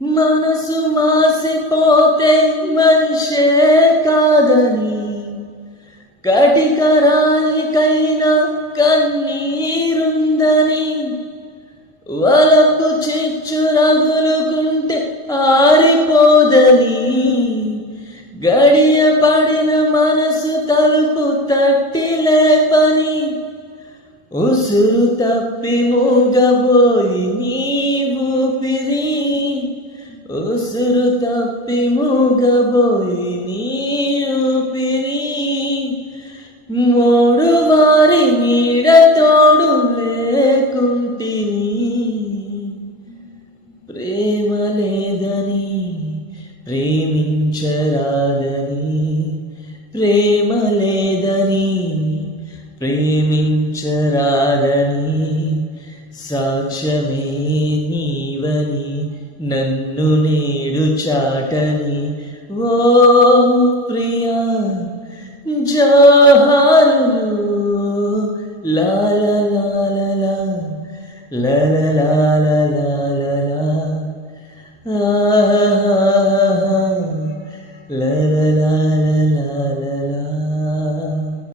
మనసు మాసిపోతే మనిషే కాదని కటికరాయికైనా కన్నీరుందని వలకు చిచ్చు రగులుకుంటే ఆరిపోదని గడియ పడిన మనసు తలుపు తట్టి లేపని ఉసురు తప్పి మూగబోయి నీ ఉసురు తప్పి మూగబోయి నీ ఊపిరి మూడు వారి నీడ తోడు లేకుంటిని. ప్రేమ లేదని ప్రేమించరాదని. ప్రేమ లేదని ప్రేమించరాదని. సాక్ష్యమే నీవని. నన్ను నేడు చాటని. ఓ ప్రియా జోహారులు లాల లాల లాల లాల